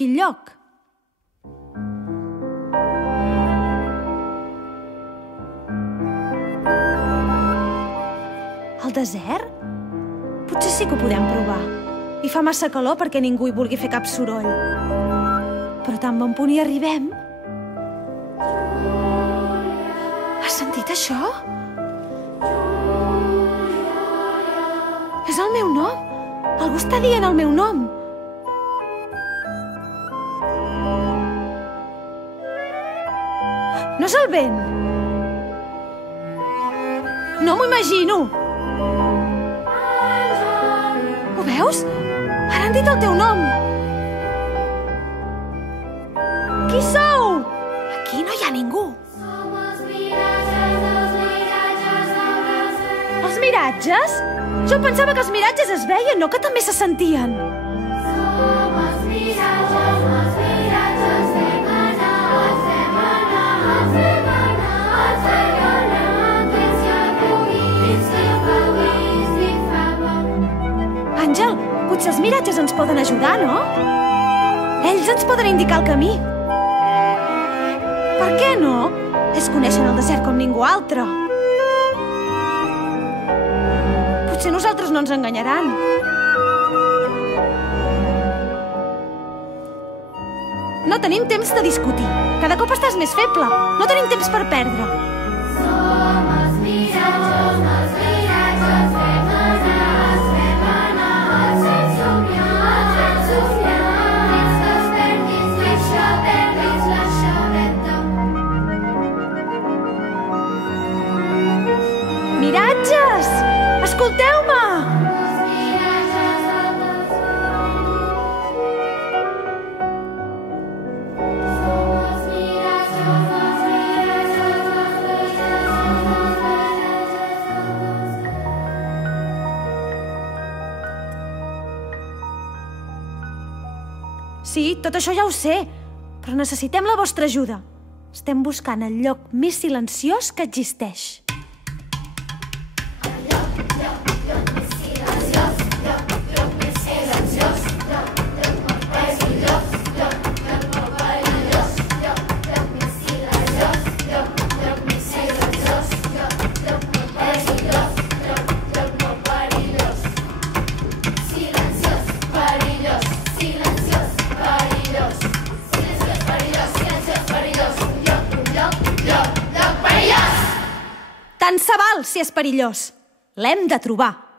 Quin lloc? El desert? Potser sí que ho podem provar. I fa massa calor perquè ningú hi vulgui fer cap soroll. Però tan bon punt hi arribem... Has sentit això? És el meu nom. Algú està dient el meu nom. No és el vent. No m'ho imagino. Ho veus? Ara han dit el teu nom. Qui sou? Aquí no hi ha ningú. Els miratges? Jo pensava que els miratges es veien, no que també se sentien. Àngel, potser els miratges ens poden ajudar, no? Ells ens poden indicar el camí. Per què no? Ells coneixen el desert com ningú altre. Potser nosaltres no ens enganyaran. No tenim temps de discutir. Cada cop estàs més feble. No tenim temps per perdre. Som els miratges, fem anar, els fem somiar, fins que es perdis, lascia venta. Miratges! Escolteu-me! Sí, tot això ja ho sé, però necessitem la vostra ajuda. Estem buscant el lloc més silenciós que existeix. Tant se val si és perillós. L'hem de trobar.